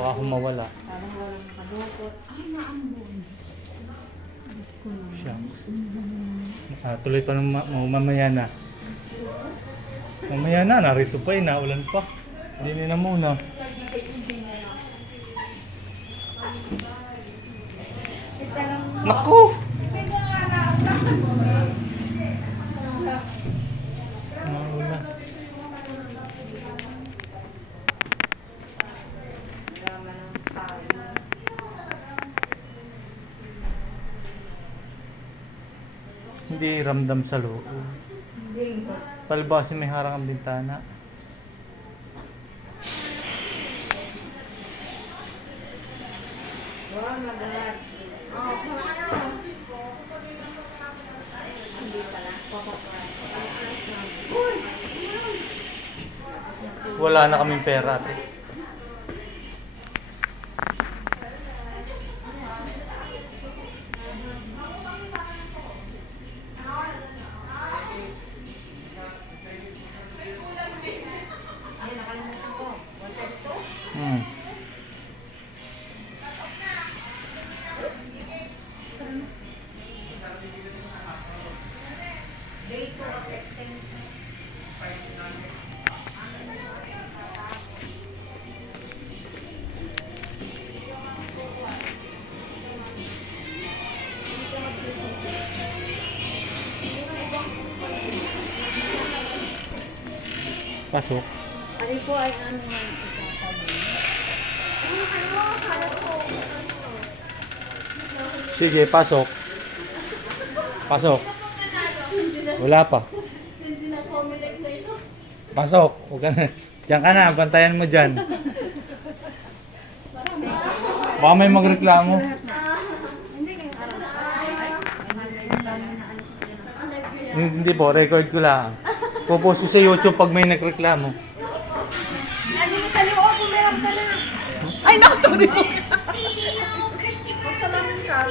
Baka humawala. Parang walang nakadukot. Ay, naambon. Shucks. Tuloy pa ng mamaya na. Mamaya na, narito pa eh, naulan pa. Hindi na muna. Naku! Naulan. Hindi ramdam sa loob. Palibasa may harang ang bintana. Wala na kaming pera, ate. Hmm. Pasok. Ano po ay ano nga isasabi? Sige, pasok. Pasok. Wala pa. Pasok. Huwag ka na. Diyan ka na. Bantayan mo dyan. Baka may magreklamo. Hindi po, record ko lang. Pupost ko sa YouTube pag may nagreklamo. Ano yung sa loob? Meron ka na. Ay, naku, sorry po. Crispy. Pagkalaman ka.